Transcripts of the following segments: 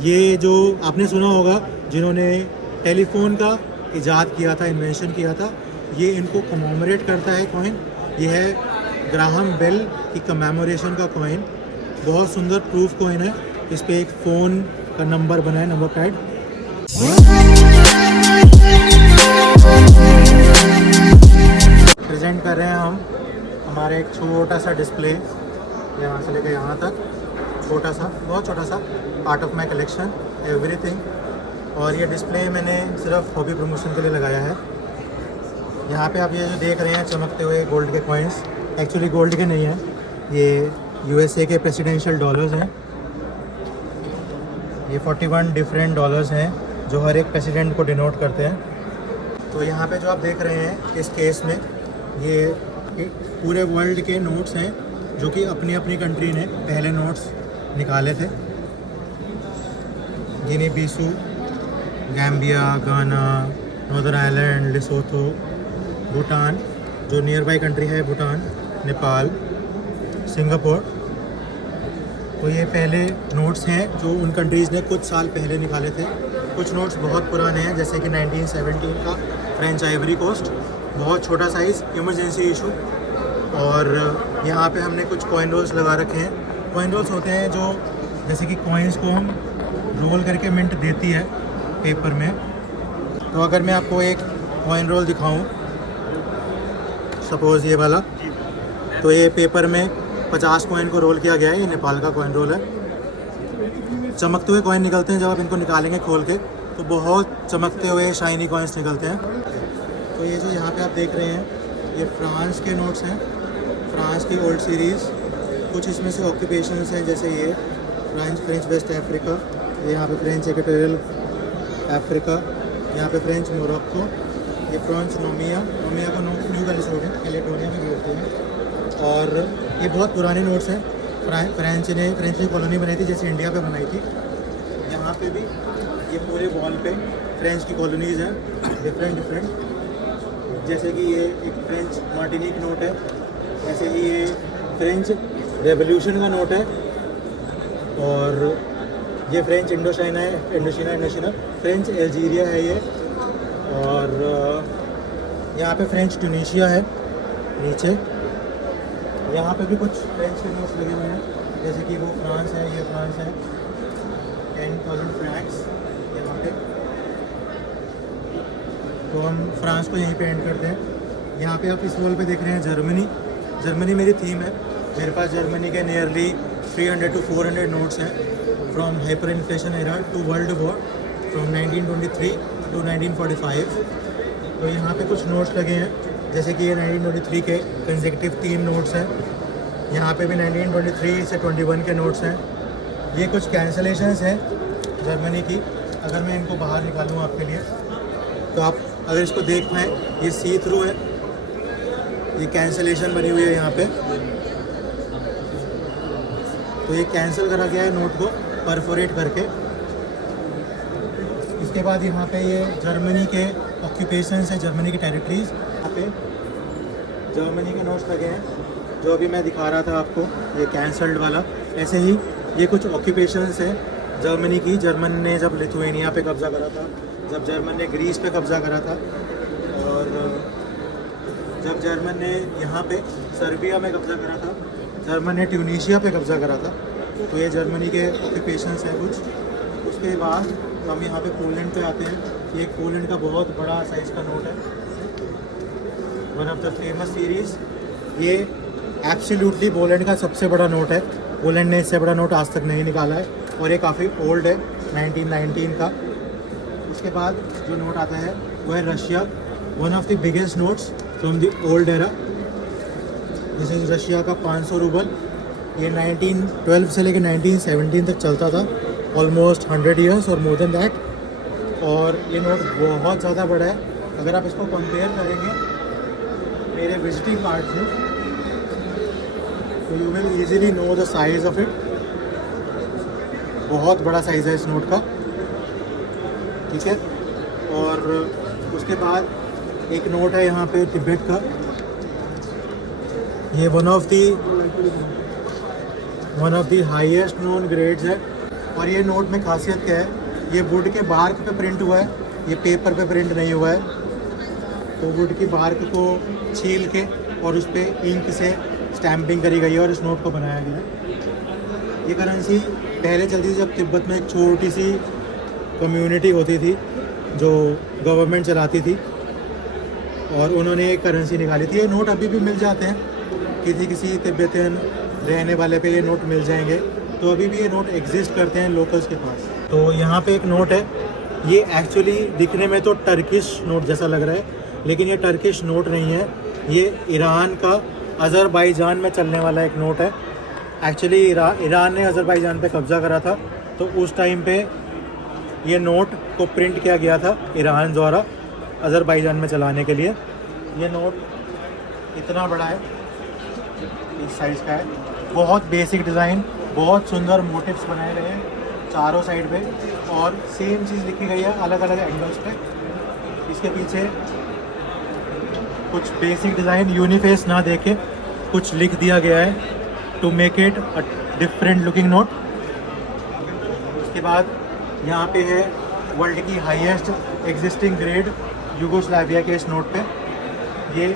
ये जो आपने सुना होगा, जिन्होंने टेलीफोन का इजाद किया था, इन्वेंशन किया था, ये इनको कमोमरेट करता है कॉइन। ये है ग्राहम बेल की कमेमोरेशन का कॉइन। बहुत सुंदर प्रूफ कॉइन है। इस पे एक फ़ोन का नंबर बना है, नंबर पैड। प्रेजेंट कर रहे हैं हम हमारे एक छोटा सा डिस्प्ले, यहाँ से लेकर यहाँ तक, छोटा सा, बहुत छोटा सा, part of my collection, everything. और ये डिस्प्ले मैंने सिर्फ हॉबी प्रमोशन के लिए लगाया है। यहाँ पे आप ये जो देख रहे हैं चमकते हुए गोल्ड के कॉइन्स, एक्चुअली गोल्ड के नहीं हैं, ये यूएसए के प्रेसिडेंशियल डॉलर्स हैं। ये 41 डिफरेंट डॉलर्स हैं जो हर एक प्रेसिडेंट को डिनोट करते हैं। तो यहाँ पे जो आप देख रहे हैं इस केस में, ये पूरे वर्ल्ड के नोट्स हैं जो कि अपनी अपनी कंट्री ने पहले नोट्स निकाले थे। गिनी बिसू, गैम्बिया, गाना, नॉर्दर्न आयरलैंड, लेसोथो, भूटान, जो नियर बाई कंट्री है भूटान, नेपाल, सिंगापुर। तो ये पहले नोट्स हैं जो उन कंट्रीज़ ने कुछ साल पहले निकाले थे। कुछ नोट्स बहुत पुराने हैं, जैसे कि 1917 का फ्रेंच आइवरी कोस्ट, बहुत छोटा साइज़, इमरजेंसी इशू। और यहाँ पे हमने कुछ कॉइन रोल्स लगा रखे हैं। कॉइन रोल्स होते हैं जो, जैसे कि कॉइन्स को हम रोल करके मिंट देती है पेपर में। तो अगर मैं आपको एक कॉइन रोल दिखाऊं, सपोज़ ये वाला, तो ये पेपर में 50 कॉइन को रोल किया गया है। ये नेपाल का कॉइन रोल है। चमकते हुए कॉइन निकलते हैं। जब आप इनको निकालेंगे खोल के तो बहुत चमकते हुए शाइनी कॉइन्स निकलते हैं। तो ये जो यहाँ पे आप देख रहे हैं, ये फ्रांस के नोट्स हैं, फ्रांस की ओल्ड सीरीज़। कुछ इसमें से ऑक्यूपेशंस हैं, जैसे ये फ्रेंच वेस्ट अफ्रीका, यहाँ पे फ्रेंच इक्वेटोरियल अफ्रीका, यहाँ पे फ्रेंच मोरक्को, ये फ्रेंच नोमिया को न्यू कैलेडोनिया में बोलते हैं। और ये बहुत पुराने नोट्स हैं। फ्रेंच ने कॉलोनी बनाई थी, जैसे इंडिया पे बनाई थी। यहाँ पे भी ये पूरे वॉल पे फ्रेंच की कॉलोनीज़ हैं, डिफरेंट। जैसे कि ये एक फ्रेंच मार्टिनिक नोट है, जैसे कि ये फ्रेंच रेवोल्यूशन का नोट है। और ये फ्रेंच इंडोचीना, फ्रेंच अल्जीरिया है ये। और यहाँ पे फ्रेंच ट्यूनीशिया है नीचे। यहाँ पे भी कुछ फ्रेंच के नोट्स लगे हुए हैं, जैसे कि वो फ्रांस है, ये फ्रांस है, 10,000 फ्रैंक्स यहाँ पे। तो हम फ्रांस को यहीं पे एंड करते हैं। यहाँ पे आप इस वॉल पे देख रहे हैं जर्मनी मेरी थीम है। मेरे पास जर्मनी के नियरली 300 to 400 नोट्स हैं, from hyper inflation era to world war, from 1923 to 1945। तो यहाँ पे कुछ नोट्स लगे हैं, जैसे कि ये 1923 के कंसेक्यूटिव 3 नोट्स हैं। यहाँ पे भी 1923 से 21 के नोट्स हैं। ये कुछ कैंसलेशंस हैं जर्मनी की। अगर मैं इनको बाहर निकालूँ आपके लिए, तो आप अगर इसको देख पाएँ, ये सी थ्रू है, ये कैंसलेशन बनी हुई है यहाँ पे। तो ये कैंसिल करा गया है नोट को परफोरेट करके। इसके बाद यहाँ पे ये जर्मनी के ऑक्यूपेशंस हैं, जर्मनी की टेरिटरीज़। यहाँ पे जर्मनी के नोट्स लगे हैं, जो अभी मैं दिखा रहा था आपको, ये कैंसल्ड वाला। ऐसे ही ये कुछ ऑक्यूपेशंस हैं जर्मनी की। जर्मन ने जब लिथुएनिया पे कब्ज़ा करा था, जब जर्मन ने ग्रीस पे कब्ज़ा करा था, और जब जर्मन ने यहाँ पे सर्बिया में कब्ज़ा करा था, जर्मन ने ट्यूनीशिया पे कब्ज़ा करा था। तो ये जर्मनी के ऑक्यूपेशंस हैं कुछ। उसके बाद हम यहाँ पे पोलैंड पे आते हैं। ये एक पोलैंड का बहुत बड़ा साइज़ का नोट है, one of the famous series. ये एब्सोल्युटली पोलैंड का सबसे बड़ा नोट है। पोलैंड ने इससे बड़ा नोट आज तक नहीं निकाला है, और ये काफ़ी ओल्ड है, 1919 का। उसके बाद जो नोट आता है वो है Russia, one of the biggest notes from the old era. This is Russia का 500 रूबल। ये 1912 से लेकर 1917 तक चलता था, ऑलमोस्ट 100 ईयर्स और मोर देन दैट। और ये नोट बहुत ज़्यादा बड़ा है। अगर आप इसको कंपेयर करेंगे मेरे विजिटिंग कार्ड से, तो you will easily know the size of it. बहुत बड़ा साइज़ है इस नोट का, ठीक है। और उसके बाद एक नोट है यहाँ पे तिब्बत का। ये one of the highest known grades है। और ये नोट में खासियत क्या है, ये वुड के बार्क पे प्रिंट हुआ है, ये पेपर पे प्रिंट नहीं हुआ है। तो वुड की बार्क को छील के और उस पर इंक से स्टैम्पिंग करी गई है और इस नोट को बनाया गया है। ये करेंसी पहले चलती थी जब तिब्बत में एक छोटी सी कम्युनिटी होती थी जो गवर्नमेंट चलाती थी, और उन्होंने एक करेंसी निकाली थी। ये नोट अभी भी मिल जाते हैं, किसी तिब्बतियन रहने वाले पे ये नोट मिल जाएंगे। तो अभी भी ये नोट एग्जिस्ट करते हैं लोकल्स के पास। तो यहाँ पे एक नोट है, ये एक्चुअली दिखने में तो टर्किश नोट जैसा लग रहा है, लेकिन ये टर्किश नोट नहीं है, ये ईरान का अज़रबैजान में चलने वाला एक नोट है। एक्चुअली ईरान ने अज़रबैजान पे कब्ज़ा करा था, तो उस टाइम पे ये नोट को प्रिंट किया गया था ईरान द्वारा अज़रबैजान में चलाने के लिए। ये नोट इतना बड़ा है, इस साइज़ का है, बहुत बेसिक डिज़ाइन, बहुत सुंदर मोटिव्स बनाए गए हैं चारों साइड पे, और सेम चीज़ लिखी गई है अलग अलग एंगल्स पे। इसके पीछे कुछ बेसिक डिज़ाइन यूनिफेस ना देके कुछ लिख दिया गया है to make it a different looking note. उसके बाद यहाँ पे है वर्ल्ड की हाईएस्ट एग्जिस्टिंग ग्रेड यूगोस्लाविया के इस नोट पे। ये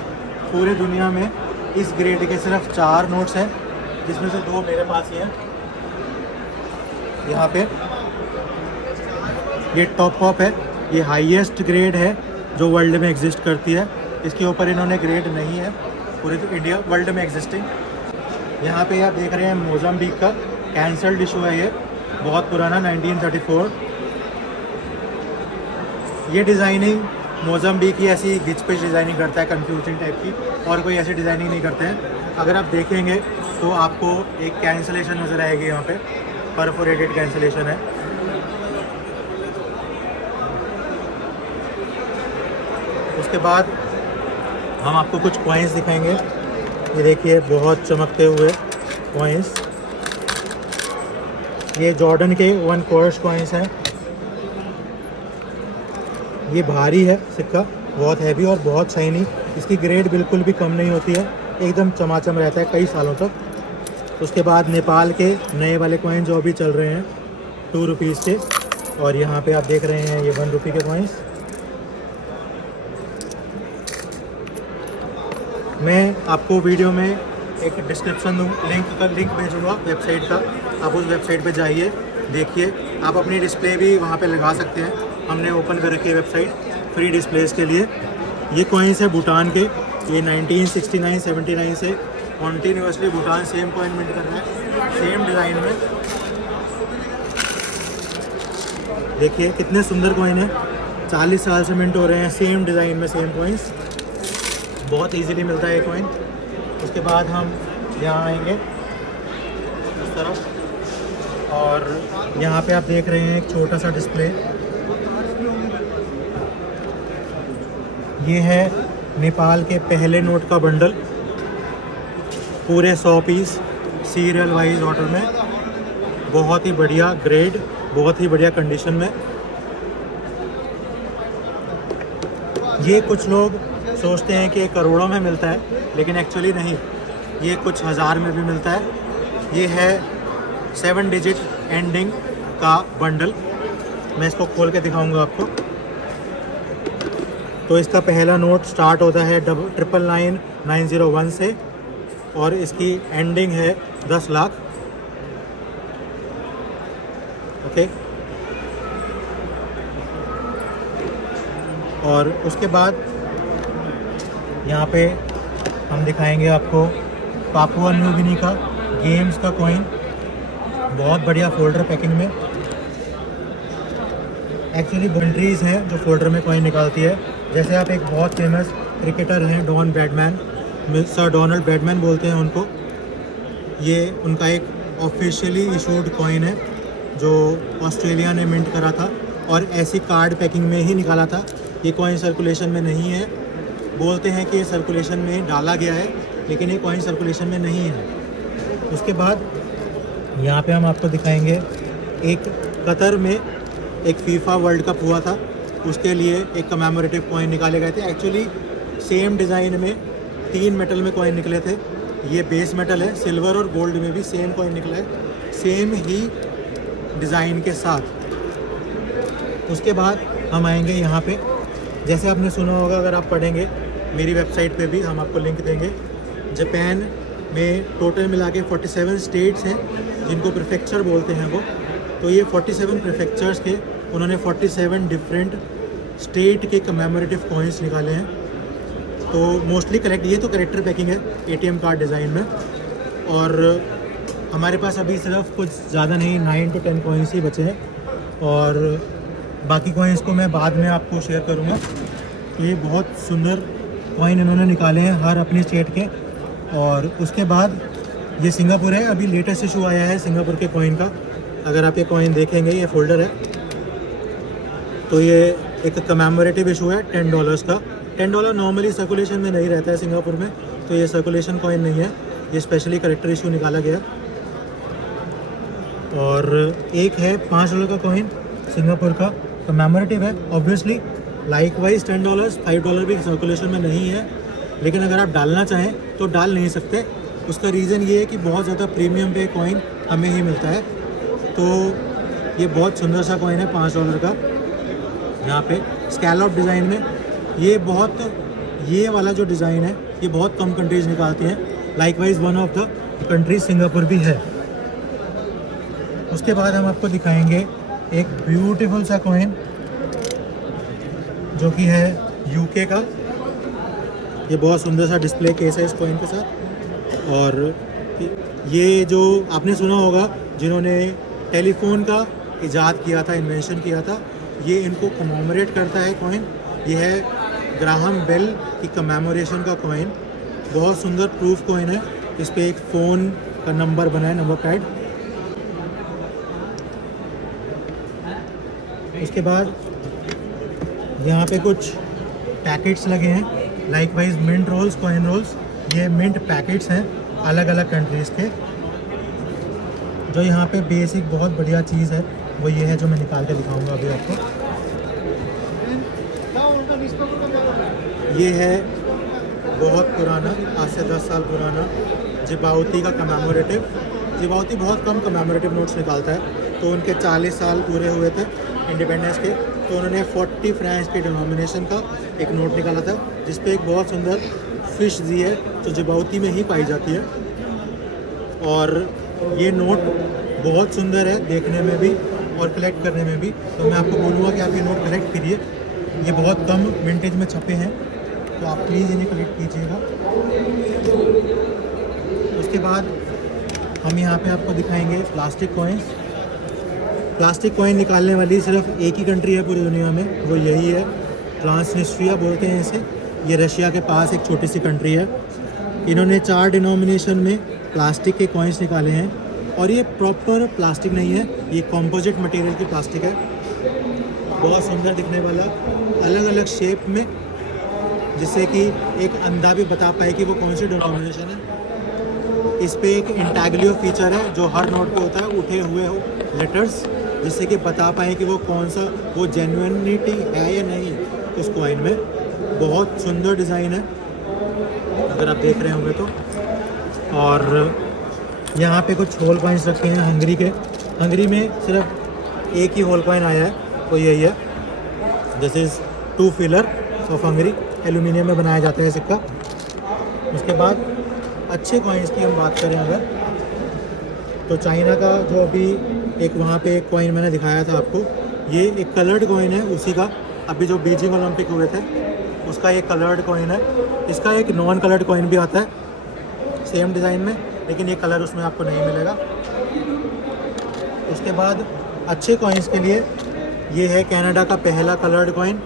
पूरे दुनिया में इस ग्रेड के सिर्फ 4 नोट्स हैं, जिसमें से 2 मेरे पास ही हैं। यहाँ पे ये टॉप है, ये हाईएस्ट ग्रेड है जो वर्ल्ड में एग्जिस्ट करती है। इसके ऊपर इन्होंने ग्रेड नहीं है पूरे इंडिया वर्ल्ड में एग्जिस्टिंग। यहाँ पे आप देख रहे हैं मोज़ाम्बिक का कैंसल्ड इशू है, ये बहुत पुराना 1934। ये डिज़ाइनिंग मोज़ाम्बिक की ऐसी घिच पिच डिज़ाइनिंग करता है कंफ्यूजिंग टाइप की, और कोई ऐसी डिज़ाइनिंग नहीं करते हैं। अगर आप देखेंगे तो आपको एक कैंसलेशन नज़र आएगी, यहाँ पे परफोरेटेड कैंसलेशन है। उसके बाद हम आपको कुछ कॉइन्स दिखाएंगे। ये देखिए बहुत चमकते हुए कॉइन्स, ये जॉर्डन के 1 कोर्स कॉइन्स हैं। ये भारी है सिक्का, बहुत हैवी और बहुत शाइनी, इसकी ग्रेड बिल्कुल भी कम नहीं होती है, एकदम चमाचम रहता है कई सालों तक। उसके बाद नेपाल के नए वाले कॉइन जो अभी चल रहे हैं 2 रुपीज़ के, और यहाँ पे आप देख रहे हैं ये 1 रुपये के कॉइन्स। मैं आपको वीडियो में एक डिस्क्रिप्शन लिंक भेजूँगा वेबसाइट का, आप उस वेबसाइट पे जाइए, देखिए। आप अपनी डिस्प्ले भी वहाँ पे लगा सकते हैं, हमने ओपन कर रखी है वेबसाइट फ्री डिस्प्लेस के लिए। ये कॉइन्स है भूटान के, ये 1969-79 से continuously Bhutan same coin mint कर रहा है, सेम डिज़ाइन में। देखिए कितने सुंदर कॉइन है, 40 साल से मिंट हो रहे हैं सेम डिज़ाइन में, सेम कॉइन्स, बहुत इजीली मिलता है ये कॉइन। उसके बाद हम यहाँ आएंगे इस तरफ, और यहाँ पे आप देख रहे हैं एक छोटा सा डिस्प्ले। ये है नेपाल के पहले नोट का बंडल, पूरे 100 पीस सीरियल वाइज ऑर्डर में, बहुत ही बढ़िया ग्रेड, बहुत ही बढ़िया कंडीशन में। ये कुछ लोग सोचते हैं कि ये करोड़ों में मिलता है, लेकिन एक्चुअली नहीं, ये कुछ हज़ार में भी मिलता है। ये है 7 डिजिट एंडिंग का बंडल, मैं इसको खोल के दिखाऊंगा आपको। तो इसका पहला नोट स्टार्ट होता है 999,901 से, और इसकी एंडिंग है 10 लाख। ओके, और उसके बाद यहाँ पे हम दिखाएंगे आपको पापुआ न्यू गिनी का गेम्स का कॉइन, बहुत बढ़िया फोल्डर पैकिंग में। एक्चुअली कंट्रीज़ हैं जो फोल्डर में कॉइन निकालती है, जैसे आप एक बहुत फेमस क्रिकेटर हैं Don Bradman, sir Donald Bradman बोलते हैं उनको। ये उनका एक ऑफिशियली इशूड कॉइन है जो ऑस्ट्रेलिया ने मिंट करा था, और ऐसी कार्ड पैकिंग में ही निकाला था। ये कॉइन सर्कुलेशन में नहीं है, बोलते हैं कि ये सर्कुलेशन में डाला गया है, लेकिन ये कॉइन सर्कुलेशन में नहीं है। उसके बाद यहाँ पे हम आपको दिखाएंगे एक कतर में एक फीफा वर्ल्ड कप हुआ था, उसके लिए एक कमेमोरेटिव कॉइन निकाले गए थे। एक्चुअली सेम डिज़ाइन में 3 मेटल में कॉइन निकले थे, ये बेस मेटल है, सिल्वर और गोल्ड में भी सेम कॉइन निकला है, सेम ही डिज़ाइन के साथ। उसके बाद हम आएंगे यहाँ पे, जैसे आपने सुना होगा, अगर आप पढ़ेंगे मेरी वेबसाइट पे भी हम आपको लिंक देंगे। जापान में टोटल मिला के 47 स्टेट्स हैं जिनको प्रीफेक्चर बोलते हैं वो। तो ये 47 प्रीफेक्चर्स के उन्होंने 47 डिफरेंट स्टेट के कमेमोरेटिव कॉइन्स निकाले हैं। तो मोस्टली कलेक्ट, ये तो करेक्टर पैकिंग है ATM कार्ड डिज़ाइन में। और हमारे पास अभी सिर्फ कुछ ज़्यादा नहीं, 9 to 10 कॉइन्स ही बचे हैं और बाकी कॉइन्स को मैं बाद में आपको शेयर करूँगा। तो ये बहुत सुंदर कॉइन इन्होंने निकाले हैं हर अपनी स्टेट के। और उसके बाद ये सिंगापुर है, अभी लेटेस्ट इशू आया है सिंगापुर के कॉइन का। अगर आप ये कॉइन देखेंगे, ये फोल्डर है, तो ये एक कमेमोरेटिव इशू है $10 का। $10 नॉर्मली सर्कुलेशन में नहीं रहता है सिंगापुर में, तो ये सर्कुलेशन कॉइन नहीं है, ये स्पेशली करेक्टर इशू निकाला गया। और एक है $5 का कॉइन सिंगापुर का, कमेमोरेटिव है ऑब्वियसली। लाइकवाइज $10, $5 भी सर्कुलेशन में नहीं है, लेकिन अगर आप डालना चाहें तो डाल नहीं सकते। उसका रीज़न ये है कि बहुत ज़्यादा प्रीमियम पे कॉइन हमें ही मिलता है। तो ये बहुत सुंदर सा कॉइन है $5 का। यहाँ पे स्कैलॉप डिज़ाइन में ये वाला जो डिज़ाइन है ये बहुत कम कंट्रीज़ निकालती हैं। Likewise one of the countries Singapore भी है। उसके बाद हम आपको दिखाएंगे एक ब्यूटीफुल सा कॉइन जो कि है UK का। ये बहुत सुंदर सा डिस्प्ले केस है इस कॉइन के साथ। और ये जो आपने सुना होगा जिन्होंने टेलीफोन का इजाद किया था, इन्वेंशन किया था, ये इनको कमेमोरेट करता है कॉइन। ये है ग्राहम बेल की कमेमोरेशन का कॉइन। बहुत सुंदर प्रूफ कॉइन है। इस पे एक फ़ोन का नंबर बना है, नंबर पैड। उसके बाद यहाँ पे कुछ पैकेट्स लगे हैं, likewise mint rolls, coin rolls. ये मिंट पैकेट्स हैं अलग अलग कंट्रीज़ के। जो यहाँ पे बेसिक बहुत बढ़िया चीज़ है वो ये है, जो मैं निकाल के दिखाऊंगा अभी आपको। ये है बहुत पुराना, आज से 10 साल पुराना जिबाउती का कमेमोरेटिव। जिबाउती बहुत कम कमेमोरेटिव नोट्स निकालता है, तो उनके 40 साल पूरे हुए थे इंडिपेंडेंस के, तो उन्होंने 40 फ्रांस के डिनोमिनेशन का एक नोट निकाला था जिस पे एक बहुत सुंदर फिश दी है जो जिबाउती में ही पाई जाती है। और ये नोट बहुत सुंदर है देखने में भी और कलेक्ट करने में भी। तो मैं आपको बोलूँगा कि आप ये नोट कलेक्ट करिए। ये बहुत कम विंटेज में छपे हैं, तो आप प्लीज़ इन्हें कलेक्ट कीजिएगा। उसके बाद हम यहाँ पे आपको दिखाएंगे प्लास्टिक कॉइन्स। प्लास्टिक कॉइन निकालने वाली सिर्फ एक ही कंट्री है पूरी दुनिया में, वो यही है, ट्रांसनिस्ट्रिया बोलते हैं इसे। ये रशिया के पास एक छोटी सी कंट्री है। इन्होंने 4 डिनोमिनेशन में प्लास्टिक के कॉइन्स निकाले हैं। और ये प्रॉपर प्लास्टिक नहीं है, ये कॉम्पोजिट मटेरियल की प्लास्टिक है। बहुत सुंदर दिखने वाला, अलग अलग शेप में, जिससे कि एक अंधा भी बता पाए कि वो कौन सी डिनोमिनेशन है। इस पे एक इंटैग्लियो फीचर है जो हर नोट पे होता है, उठे हुए हो लेटर्स, जिससे कि बता पाए कि वो कौन सा, वो जेन्युइनिटी है या नहीं उस कॉइन में। बहुत सुंदर डिज़ाइन है अगर आप देख रहे होंगे तो। और यहाँ पे कुछ होल कॉइन्स रखे हैं हंगरी के। हंगरी में सिर्फ एक ही होल कॉइन आया है, वो यही है। This is 2 filler of Hungary, aluminium में बनाया जाता है सिक्का। उसके बाद अच्छे कॉइन्स की हम बात करें अगर, तो चाइना का जो अभी एक वहाँ पे एक कॉइन मैंने दिखाया था आपको, ये एक कलर्ड कॉइन है उसी का। अभी जो बीजिंग ओलंपिक हुए थे उसका ये कलर्ड कॉइन है। इसका एक नॉन कलर्ड कॉइन भी आता है सेम डिज़ाइन में, लेकिन ये कलर उसमें आपको नहीं मिलेगा। उसके बाद अच्छे कॉइन्स के लिए ये है कनाडा का पहला कलर्ड कॉइन।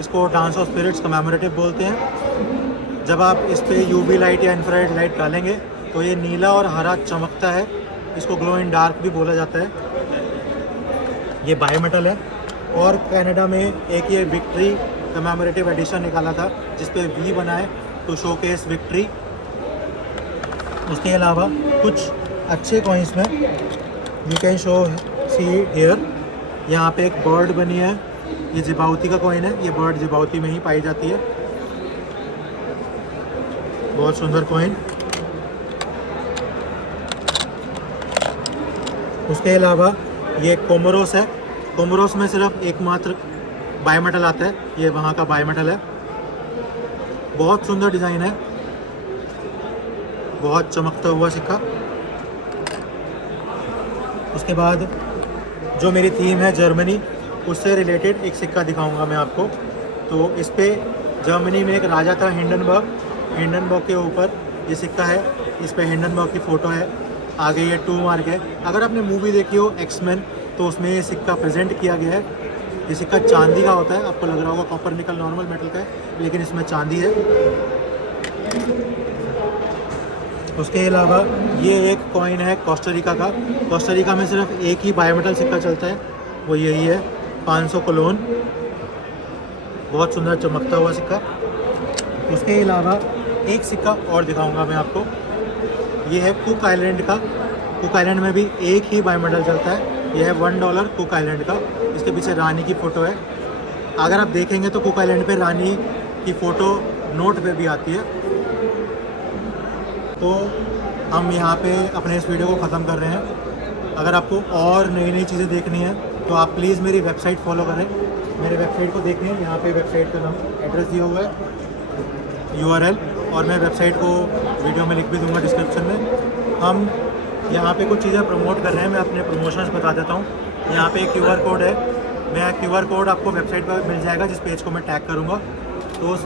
इसको डांस ऑफ स्पिरिट्स कमेमोरेटिव बोलते हैं। जब आप इस पे यूवी लाइट या इंफ्रारेड लाइट डालेंगे तो ये नीला और हरा चमकता है। इसको ग्लो इन डार्क भी बोला जाता है। ये बायोमेटल है। और कनाडा में एक ये विक्ट्री कमेमोरेटिव एडिशन निकाला था जिस पे वी बनाए टू शोकेस विक्ट्री। उसके अलावा कुछ अच्छे कॉइन्स में you can show see here, यहाँ पे एक बर्ड बनी है। ये जिबाउती का कॉइन है। ये बर्ड जिबाउती में ही पाई जाती है। बहुत सुंदर कॉइन। उसके अलावा ये कोमोरोस है। कोमोरोस में सिर्फ एकमात्र बायोमेटल आता है, ये वहाँ का बायोमेटल है। बहुत सुंदर डिज़ाइन है, बहुत चमकता हुआ सिक्का। उसके बाद जो मेरी थीम है जर्मनी, उससे रिलेटेड एक सिक्का दिखाऊंगा मैं आपको। तो इस पे जर्मनी में एक राजा था हिंडनबर्ग के ऊपर ये सिक्का है। इस पे हिंडनबर्ग की फ़ोटो है, आगे ये 2 मार्क है। अगर आपने मूवी देखी हो एक्समैन तो उसमें ये सिक्का प्रेजेंट किया गया है। ये सिक्का चांदी का होता है, आपको लग रहा होगा कॉपर निकल नॉर्मल मेटल का है, लेकिन इसमें चांदी है। उसके अलावा ये एक कॉइन है कोस्टारिका का। कोस्टारिका में सिर्फ एक ही बायोमेटल सिक्का चलता है, वो यही है 500 कोलोन। बहुत सुंदर चमकता हुआ सिक्का। उसके अलावा एक सिक्का और दिखाऊंगा मैं आपको, ये है कुक आइलैंड का। कुक आइलैंड में भी एक ही बायोमेटल चलता है, यह है $1 कुक आइलैंड का। इसके पीछे रानी की फ़ोटो है। अगर आप देखेंगे तो कुक आइलैंड पे रानी की फ़ोटो नोट पे भी आती है। तो हम यहाँ पे अपने इस वीडियो को ख़त्म कर रहे हैं। अगर आपको और नई नई चीज़ें देखनी है तो आप प्लीज़ मेरी वेबसाइट फॉलो करें। मेरे वेबसाइट को देखें, यहाँ पे वेबसाइट का नाम एड्रेस दिया हुआ है, URL, और मैं वेबसाइट को वीडियो में लिख भी दूँगा डिस्क्रिप्शन में। हम यहाँ पे कुछ चीज़ें प्रमोट कर रहे हैं, मैं अपने प्रमोशंस बता देता हूँ। यहाँ पे एक QR कोड है, मैं QR कोड आपको वेबसाइट पर मिल जाएगा, जिस पेज को मैं टैग करूँगा। तो उस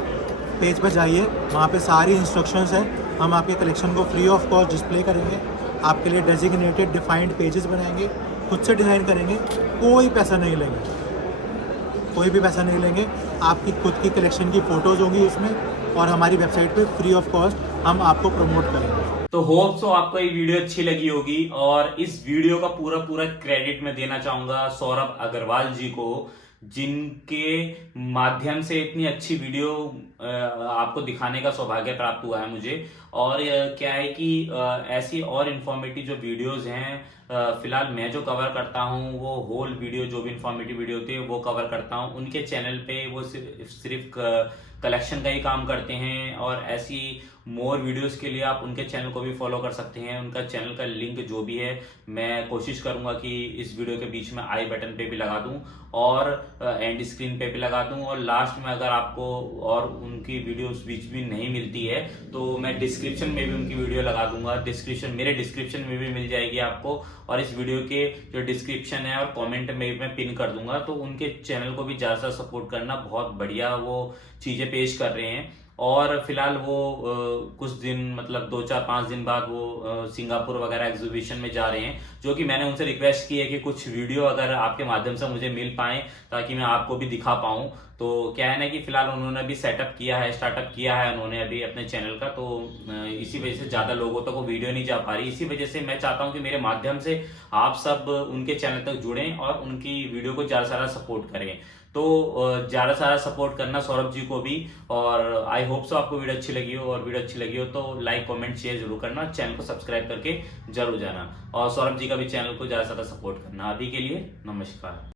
पेज पर जाइए, वहाँ पे सारी इंस्ट्रक्शंस हैं। हम आपके कलेक्शन को फ्री ऑफ कॉस्ट डिस्प्ले करेंगे, आपके लिए डेजिग्नेटेड डिफाइंड पेजेस बनाएंगे, खुद से डिज़ाइन करेंगे, कोई पैसा नहीं लेंगे, कोई भी पैसा नहीं लेंगे। आपकी खुद की कलेक्शन की फ़ोटोज़ होंगी उसमें, और हमारी वेबसाइट पे फ्री ऑफ कॉस्ट हम आपको प्रमोट करेंगे। तो होप सो आपको ये वीडियो अच्छी लगी होगी, और इस वीडियो का पूरा क्रेडिट मैं देना चाहूंगा सौरभ अग्रवाल जी को, जिनके माध्यम से इतनी अच्छी वीडियो आपको दिखाने का सौभाग्य प्राप्त हुआ है मुझे। और क्या है कि ऐसी और इन्फॉर्मेटिव जो वीडियोस हैं, फिलहाल मैं जो कवर करता हूँ वो होल वीडियो, जो भी इन्फॉर्मेटिव वीडियो होती है वो कवर करता हूँ उनके चैनल पे। वो सिर्फ कलेक्शन का ही काम करते हैं, और ऐसी मोर वीडियोस के लिए आप उनके चैनल को भी फॉलो कर सकते हैं। उनका चैनल का लिंक जो भी है मैं कोशिश करूंगा कि इस वीडियो के बीच में आई बटन पे भी लगा दूं, और एंड स्क्रीन पे भी लगा दूं, और लास्ट में अगर आपको और उनकी वीडियोस बीच में नहीं मिलती है तो मैं डिस्क्रिप्शन में भी उनकी वीडियो लगा दूंगा। मेरे डिस्क्रिप्शन में भी मिल जाएगी आपको, और इस वीडियो के जो डिस्क्रिप्शन है और कमेंट में भी मैं पिन कर दूंगा। तो उनके चैनल को भी ज्यादा सपोर्ट करना, बहुत बढ़िया वो चीजें पेश कर रहे हैं। और फिलहाल वो कुछ दिन, मतलब 2-4-5 दिन बाद वो सिंगापुर वगैरह एग्जीबिशन में जा रहे हैं, जो कि मैंने उनसे रिक्वेस्ट की है कि कुछ वीडियो अगर आपके माध्यम से मुझे मिल पाए ताकि मैं आपको भी दिखा पाऊं। तो क्या है ना कि फिलहाल उन्होंने अभी स्टार्टअप किया है उन्होंने अभी अपने चैनल का, तो इसी वजह से ज्यादा लोगों तक वो वीडियो नहीं जा पा रही। इसी वजह से मैं चाहता हूं कि मेरे माध्यम से आप सब उनके चैनल तक जुड़ें और उनकी वीडियो को ज्यादा से ज्यादा सपोर्ट करें। तो ज्यादा से ज्यादा सपोर्ट करना सौरभ जी को भी। और आई होप सो आपको वीडियो अच्छी लगी हो, और वीडियो अच्छी लगी हो तो लाइक कमेंट शेयर जरूर करना, चैनल को सब्सक्राइब करके जरूर जाना, और सौरभ जी का भी चैनल को ज्यादा से ज्यादा सपोर्ट करना। अभी के लिए नमस्कार।